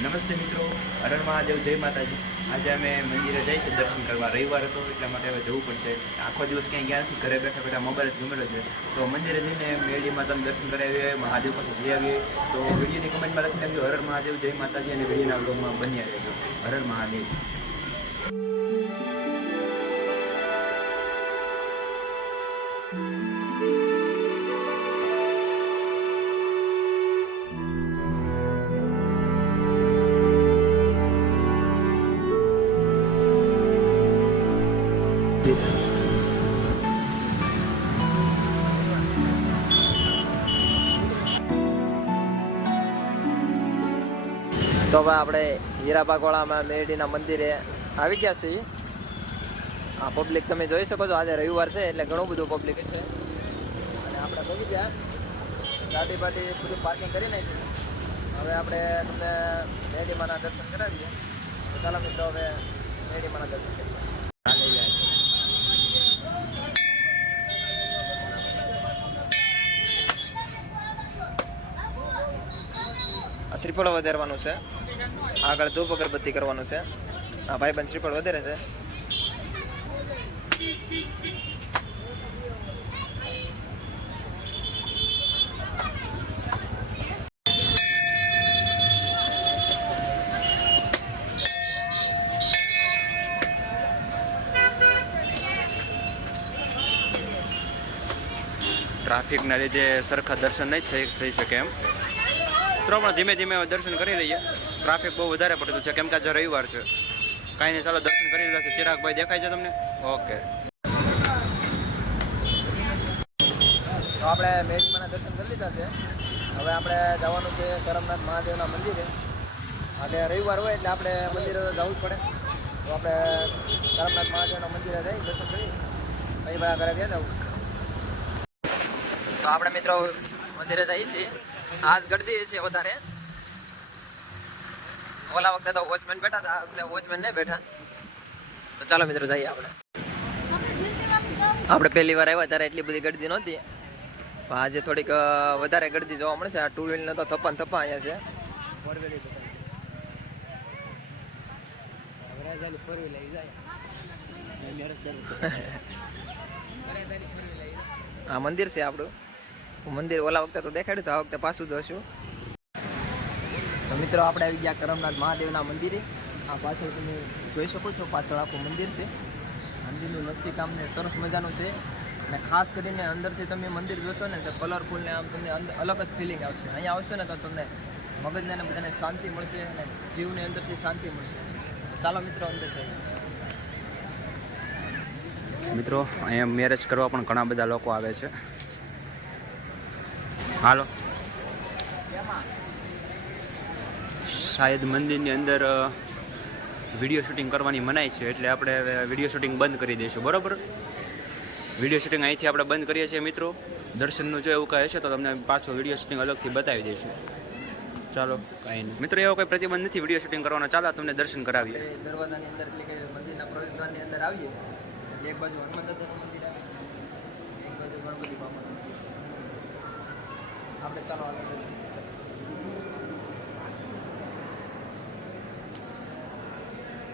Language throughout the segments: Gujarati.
નમસ્તે મિત્રો, હરણ મહાદેવ, જય માતાજી. આજે અમે મંદિરે જઈએ છીએ દર્શન કરવા. રવિવાર હતો એટલા માટે હવે જવું પડશે. આખો દિવસ ક્યાંય ગયા નથી, ઘરે બેઠા બેઠા મોબાઈલ જ ગમેલો છે. તો મંદિરે જઈને મેળીમાં તમે દર્શન કરાવીએ, મહાદેવ પાસે જઈ આવીએ. તો વિડીયોની કમેન્ટમાં લખીને આવજો હરણ મહાદેવ, જય માતાજી, અને વિડીયોના બ્લોગમાં બન્યા રહેજો. હરણ મહાદેવ. તો હવે આપણે હીરાબાગવાળામાં મેરડીના મંદિરે આવી ગયા છીએ. આ પબ્લિક તમે જોઈ શકો છો, આજે રવિવાર છે એટલે ઘણું બધું પબ્લિક છે. અને આપણે પહોંચી ગયા, ગાડી બાડી બધું પાર્કિંગ કરી નાખ્યું. હવે આપણે તમને મેરડીમાના દર્શન કરાવીએ. તો ચાલો મિત્રો, હવે મેરડીમાના દર્શન કરીએ. શ્રીફળ વધારવાનું છે, આગળ ધૂપ અગરબત્તી કરવાનું છે. આ ભાઈબંધ શ્રીફળ વધારે છે. ટ્રાફિકના લીધે સરખા દર્શન નહીં થઈ શકે એમ, તો પણ ધીમે ધીમે દર્શન કરી લઈએ. ટ્રાફિક બહુ વધારે પડતું છે કેમ કે આજે રવિવાર છે. કાંઈ નહીં, ચાલો દર્શન કરી લીધા છે. ચિરાગભાઈ દેખાય છે તમને? ઓકે. તો આપણે મેરડીમાના દર્શન કરી લીધા છે. હવે આપણે જવાનું છે કરમનાથ મહાદેવના મંદિરે. આજે રવિવાર હોય એટલે આપણે મંદિરે તો જવું જ પડે. તો આપણે કરમનાથ મહાદેવના મંદિરે જઈ દર્શન કરી પછી બધા ઘરે ગયા જવું. તો આપણે મિત્રો મંદિરે જઈએ છીએ. આજ ગળદી છે વધારે. ઓલા વખતે તો વોચમેન બેઠા હતા, આ વખતે વોચમેન નહીં બેઠા. તો ચાલો મિત્રો જઈએ. આપણે પહેલી વાર આવ્યા ત્યારે એટલી બધી ગળદી નહોતી, પણ આજે થોડીક વધારે ગળદી જોવા મળે છે. આ ટુ વ્હીલર તો થપ્પા અહીંયા છે. આ મંદિર છે આપણું. મંદિર ઓલા વખતે તો દેખાડ્યું, તો આ વખતે પાછું જોશું. તો મિત્રો આપણે આવી ગયા કરમનાથ મહાદેવના મંદિરે. આ પાછળ તમે જોઈ શકો છો, પાછળ આખું મંદિર છે. મંદિરનું નકશીકામ ને સરસ મજાનું છે. અને ખાસ કરીને અંદરથી તમે મંદિર જોશો ને તો કલરફુલ ને આમ તમને અલગ જ ફિલિંગ આવશે. અહીંયા આવશો ને તો તમને મગજને ને બધાને શાંતિ મળશે અને જીવની અંદરથી શાંતિ મળશે. તો ચાલો મિત્રો અંદર જઈએ. મિત્રો અહીંયા મેરેજ કરવા પણ ઘણા બધા લોકો આવે છે. હાલો, શાયદ મંદિરની અંદર વિડીયો શૂટિંગ કરવાની મનાઈ છે, એટલે આપણે વિડીયો શૂટિંગ બંધ કરી દઈશું. બરાબર, વિડીયો શૂટિંગ અહીંથી આપણે બંધ કરીએ છીએ મિત્રો. દર્શનનું જો એવું કહે છે તો તમને પાછો વિડીયો શૂટિંગ અલગથી બતાવી દઈશું. ચાલો, કાંઈ નહીં મિત્રો, એવો કોઈ પ્રતિબંધ નથી વિડીયો શૂટિંગ કરવાનો. ચાલો તમને દર્શન કરાવીએ. દરવાજાની અંદર એટલે કે મંદિરના પ્રવેશદ્વારની અંદર આવીએ. એક બાજુ હનુમાન દાદાનું મંદિર આવે, એક બાજુ ગણપતિ બાપાનું. આપણે ચાલો આગળ જઈશું.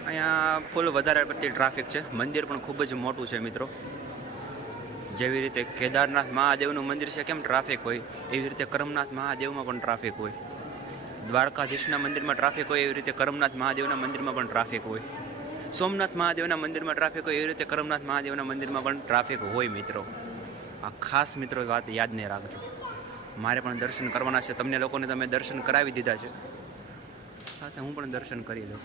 અહીંયા ફૂલ વધારે પડતી ટ્રાફિક છે. મંદિર પણ ખૂબ જ મોટું છે મિત્રો. જેવી રીતે કેદારનાથ મહાદેવનું મંદિર છે કેમ ટ્રાફિક હોય, એવી રીતે કરમનાથ મહાદેવમાં પણ ટ્રાફિક હોય. દ્વારકાધીશના મંદિરમાં ટ્રાફિક હોય, એવી રીતે કરમનાથ મહાદેવના મંદિરમાં પણ ટ્રાફિક હોય. સોમનાથ મહાદેવના મંદિરમાં ટ્રાફિક હોય, એવી રીતે કરમનાથ મહાદેવના મંદિરમાં પણ ટ્રાફિક હોય મિત્રો. આ ખાસ મિત્રો વાત યાદ નહીં રાખજો. મારે પણ દર્શન કરવાના છે. તમને લોકોને તમે દર્શન કરાવી દીધા છે, સાથે હું પણ દર્શન કરી લઉં.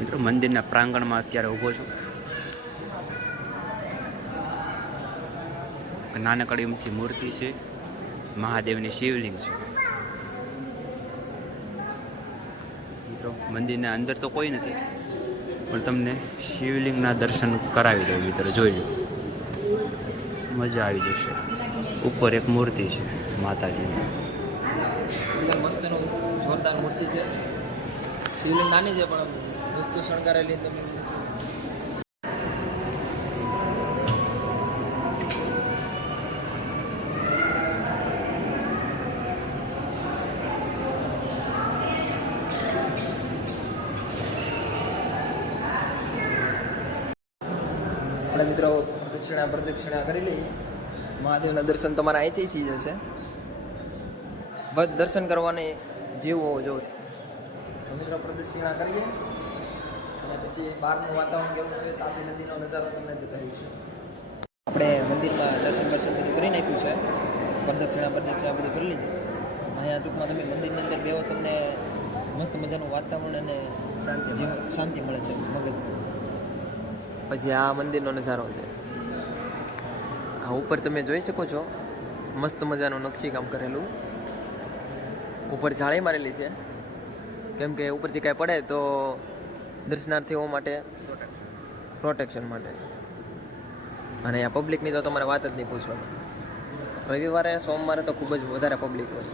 મિત્રો મંદિરના પ્રાંગણમાં અત્યારે ઊભો છું. નાનકડી ઊંચી મૂર્તિ છે, મહાદેવની શિવલિંગ છે. મિત્રો મંદિરના અંદર તો કોઈ નથી, પણ તમને શિવલિંગના દર્શન કરાવી દઉં મિત્રો. જોઈ લો, મજા આવી જશે. ઉપર એક મૂર્તિ છે માતાજીની. મસ્ત જોરદાર મૂર્તિ છે. શિવલિંગ નાની છે પણ વસ્તુ શણગારેલી તમે આપણે મિત્રો પ્રદક્ષિણા કરી લઈએ. મહાદેવના દર્શન તમારા અહીંથી થઈ જશે. બસ દર્શન કરવાની જેવું હોવું જોઈએ. તો મિત્રો પ્રદક્ષિણા કરીએ અને પછી બહારનું વાતાવરણ કેવું છે, તાપી નદીનો નજારો તમને બતાવ્યું છે. આપણે મંદિરમાં દર્શન બધું કરી નાખ્યું છે. પ્રદક્ષિણા બધું કરી લીધી. અહીંયા ટૂંકમાં તમે મંદિરની અંદર બેહો, તમને મસ્ત મજાનું વાતાવરણ અને શાંતિ મળે છે મગજ. પછી આ મંદિરનો નજારો છે. આ ઉપર તમે જોઈ શકો છો, મસ્ત મજાનું નકશીકામ કરેલું. ઉપર જાળી મારેલી છે, કેમ કે ઉપરથી કાંઈ પડે તો દર્શનાર્થીઓ માટે પ્રોટેક્શન માટે. અને આ પબ્લિકની તો તમારે વાત જ નહીં પૂછવાની. રવિવારે સોમવારે તો ખૂબ જ વધારે પબ્લિક હોય.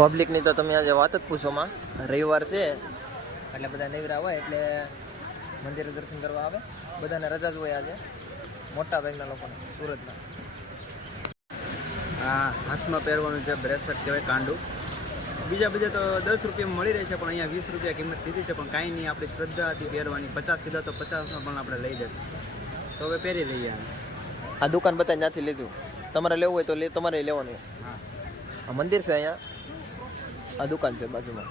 પબ્લિકની તો તમે આજે વાત જ પૂછોમાં. રવિવાર છે એટલે બધા નવરા હોય એટલે મંદિરે દર્શન કરવા આવે. બધાને રજા જ હોય આજે, મોટા ભાગના લોકોને સુરતના. આ હાથમાં પહેરવાનું છે બ્રેસલેટ કહેવાય, કાંડું. બીજા તો 10 રૂપિયામાં મળી રહે છે, પણ અહીંયા 20 રૂપિયા કિંમત કીધી છે. પણ કાંઈ નહીં, આપણી શ્રદ્ધા હતી પહેરવાની. 50 કીધા તો 50માં પણ આપણે લઈ દે. તો હવે પહેરી લઈએ. આ દુકાન બતાવી ત્યાંથી લીધું. તમારે લેવું હોય તો તમારે લેવાનું. હા, આ મંદિર છે અહીંયા, આ દુકાન છે બાજુમાં.